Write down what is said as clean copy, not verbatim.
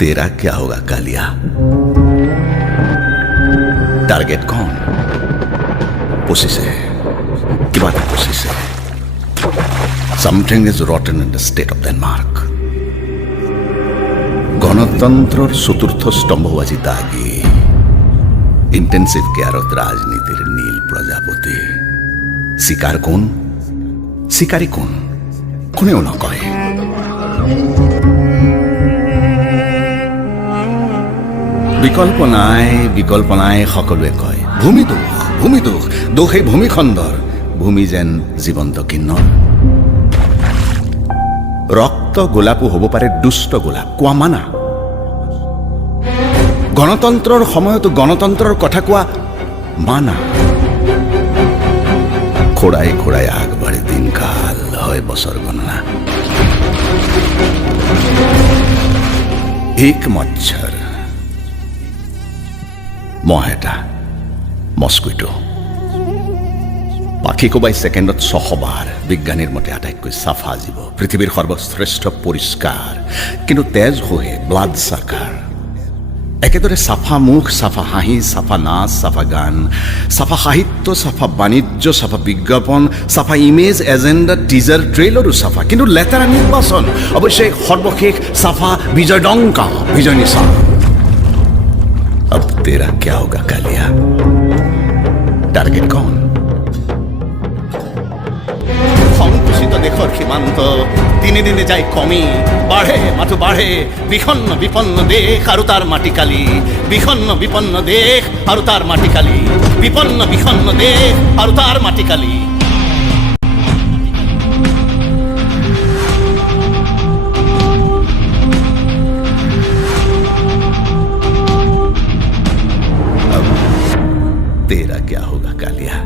तेरा क्या होगा कालिया? टारगेट कौन? पुसी से की बात है, पुसी से something is rotten in the state of Denmark. গণতন্ত্রর চতুর্থ স্তম্ভবাজি দাগি ইন্টেন্সিভ কেয়ারত রাজনীতির নীল প্রজাপতি। শিকার কোন? শিকারী কোন? কোনেও নকয়। বিকল্প নাই, বিকল্প নাই সকলোৱে কয়। ভূমি দুখ, ভূমি দুখ, দুখ এই ভূমিখণ্ডৰ। ভূমি যেন জীৱন্ত কিন্নৰ। ৰক্ত গোলাপও হব পাৰে দুষ্ট গোলাপ, কোৱা মানা। গণতন্ত্ৰৰ সময়তো গণতন্ত্ৰৰ কথা কোৱা মানা। খোড়াই খোড়াই আগবাঢ়ে দিনকাল, হয় বছৰ গণনা। এক মচ্ছৰ মহ এটা, মস্কুইটো। পাখি কোবাই ছেকেণ্ডত 600 বাৰ। বিজ্ঞানীৰ মতে আটাইতকৈ চাফা জীৱ, পৃথিৱীৰ সৰ্বশ্ৰেষ্ঠ পৰিষ্কাৰ, কিন্তু তেজ হোহে ব্লাড সাকাৰ। একেদৰে চাফা মুখ, চাফা হাঁহি, চাফা নাচ, চাফা গান, চাফা সাহিত্য, চাফা বাণিজ্য, চাফা বিজ্ঞাপন, চাফা ইমেজ, এজেণ্ডা, টিজার, ট্ৰেইলৰো চাফা, কিন্তু লেতেৰা নিৰ্বাচন। অৱশ্যে সৰ্বশেষ চাফা বিজয় ডংকা, বিজয় নিশান। अब तेरा क्या होगा कालिया? टारगेट कौन? সংকুচিত দেশৰ সীমান্ত দিনে দিনে যায় কমি, বাঢ়ে মাথো বাঢ়ে বিষণ্ণ বিপন্ন দেশ আৰু তাৰ মাটি কালি। বিষণ্ণ বিপন্ন দেশ আৰু তাৰ মাটি কালি। বিপন্ন বিষণ্ণ দেশ আৰু তাৰ মাটি কালি। तेरा क्या होगा कालिया?